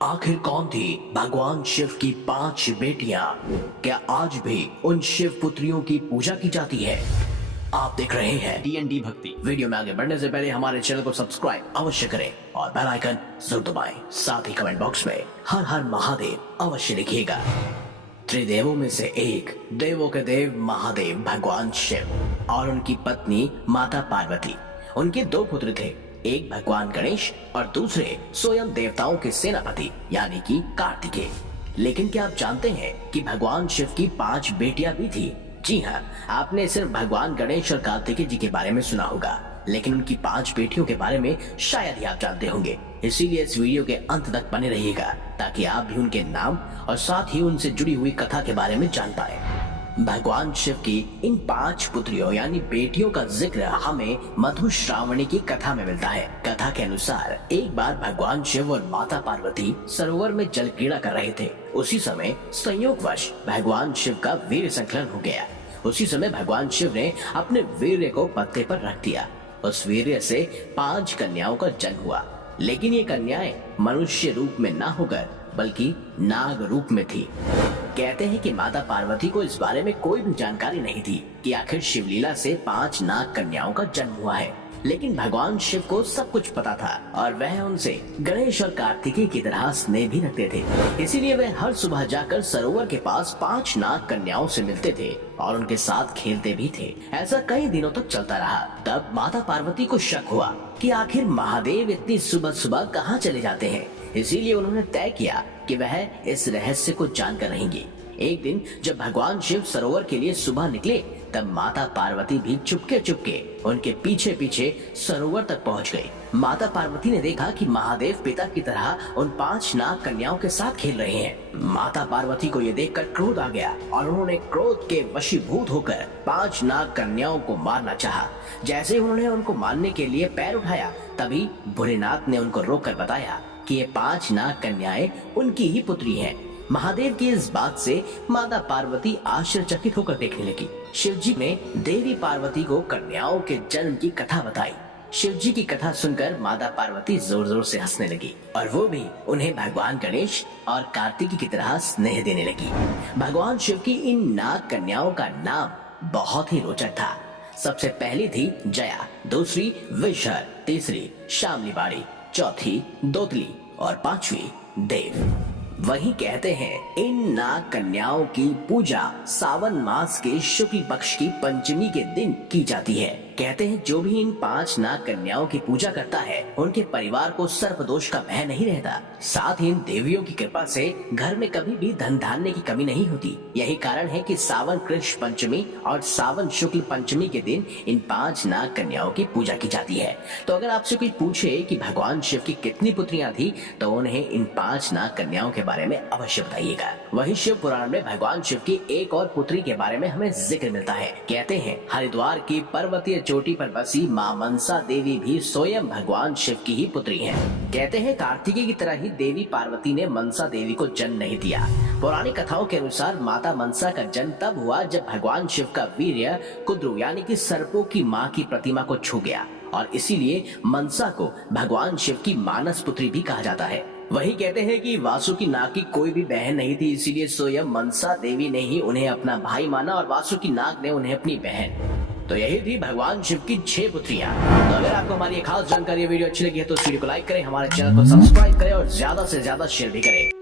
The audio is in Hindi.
आखिर कौन थी भगवान शिव की 5 बेटियां? क्या आज भी उन शिव पुत्रियों की पूजा की जाती है? आप देख रहे हैं D&D भक्ति। वीडियो में आगे बढ़ने से पहले हमारे चैनल को सब्सक्राइब अवश्य करें और बेल आइकन जरूर दबाएं। साथ ही कमेंट बॉक्स में हर हर महादेव अवश्य लिखिएगा। त्रिदेवों में से एक, देवों के देव महादेव भगवान शिव और उनकी पत्नी माता पार्वती। उनके 2 पुत्र थे, एक भगवान गणेश और दूसरे स्वयं देवताओं के सेनापति यानी कि कार्तिकेय। लेकिन क्या आप जानते हैं कि भगवान शिव की 5 बेटियां भी थी? जी हाँ, आपने सिर्फ भगवान गणेश और कार्तिकेय जी के बारे में सुना होगा, लेकिन उनकी 5 बेटियों के बारे में शायद ही आप जानते होंगे। इसीलिए इस वीडियो के अंत तक बने रहिएगा ताकि आप भी उनके नाम और साथ ही उनसे जुड़ी हुई कथा के बारे में जान पाए। भगवान शिव की इन 5 पुत्रियों यानी बेटियों का जिक्र हमें मधुश्रावणी की कथा में मिलता है। कथा के अनुसार एक बार भगवान शिव और माता पार्वती सरोवर में जल क्रीड़ा कर रहे थे। उसी समय संयोगवश भगवान शिव का वीर संकलन हो गया। उसी समय भगवान शिव ने अपने वीर्य को पत्ते पर रख दिया। उस वीर्य से 5 कन्याओं का जन्म हुआ, लेकिन ये कन्याएं मनुष्य रूप में न होकर बल्कि नाग रूप में थी। कहते हैं कि माता पार्वती को इस बारे में कोई भी जानकारी नहीं थी कि आखिर शिवलीला से 5 नाग कन्याओं का जन्म हुआ है, लेकिन भगवान शिव को सब कुछ पता था और वह उनसे गणेश और कार्तिकेय की तरह स्नेह भी रखते थे। इसीलिए वह हर सुबह जाकर सरोवर के पास 5 नाग कन्याओं से मिलते थे और उनके साथ खेलते भी थे। ऐसा कई दिनों तक चलता रहा। तब माता पार्वती को शक हुआ कि आखिर महादेव इतनी सुबह सुबह कहाँ चले जाते हैं। इसीलिए उन्होंने तय किया कि वह इस रहस्य को जानकर रहेंगे। एक दिन जब भगवान शिव सरोवर के लिए सुबह निकले, तब माता पार्वती भी चुपके चुपके उनके पीछे पीछे सरोवर तक पहुंच गई। माता पार्वती ने देखा कि महादेव पिता की तरह उन 5 नाग कन्याओं के साथ खेल रहे हैं। माता पार्वती को यह देखकर क्रोध आ गया और उन्होंने क्रोध के वशीभूत होकर 5 नाग कन्याओं को मारना चाहा। जैसे उन्होंने उनको मारने के लिए पैर उठाया, तभी भोलेनाथ ने उनको रोककर बताया कि ये 5 नाग कन्याएं उनकी ही पुत्री हैं। महादेव की इस बात से माता पार्वती आश्चर्यचकित होकर देखने लगी। शिवजी ने देवी पार्वती को कन्याओं के जन्म की कथा बताई। शिवजी की कथा सुनकर माता पार्वती जोर जोर से हंसने लगी और वो भी उन्हें भगवान गणेश और कार्तिकेय की तरह स्नेह देने लगी। भगवान शिव की इन नाग कन्याओं का नाम बहुत ही रोचक था। सबसे पहली थी जया, दूसरी विषहर, तीसरी शामली बाड़ी, चौथी दोतली और 5वीं देव। वही कहते हैं इन नाग कन्याओं की पूजा सावन मास के शुक्ल पक्ष की पंचमी के दिन की जाती है। कहते हैं जो भी इन 5 नाग कन्याओं की पूजा करता है, उनके परिवार को सर्प दोष का भय नहीं रहता। साथ ही इन देवियों की कृपा से घर में कभी भी धन धान्य की कमी नहीं होती। यही कारण है कि सावन कृष्ण पंचमी और सावन शुक्ल पंचमी के दिन इन 5 नाग कन्याओं की पूजा की जाती है। तो अगर आपसे कोई पूछे कि भगवान शिव की कितनी पुत्रियां थी, तो उन्हें इन 5 नाग कन्याओं के बारे में अवश्य बताइएगा। वही शिव पुराण में भगवान शिव की एक और पुत्री के बारे में हमें जिक्र मिलता है। कहते हैं हरिद्वार की पर्वतीय चोटी पर बसी मां मनसा देवी भी स्वयं भगवान शिव की ही पुत्री हैं। कहते हैं कार्तिकेय की तरह ही देवी पार्वती ने मनसा देवी को जन्म नहीं दिया। पौराणिक कथाओं के अनुसार माता मनसा का जन्म तब हुआ जब भगवान शिव का वीर्य कुद्रु यानी कि सर्पों की मां की प्रतिमा को छू गया और इसीलिए मनसा को भगवान शिव की मानस पुत्री भी कहा जाता है। वही कहते हैं कि वासुकी नाग की कोई भी बहन नहीं थी, इसीलिए स्वयं मनसा देवी ने ही उन्हें अपना भाई माना और वासुकी नाग ने उन्हें अपनी बहन। तो यही थी भगवान शिव की 6 पुत्रियां। तो अगर आपको हमारी ये खास जानकारी वीडियो अच्छी लगी है तो इस वीडियो को लाइक करें, हमारे चैनल को सब्सक्राइब करें और ज्यादा से ज्यादा शेयर भी करें।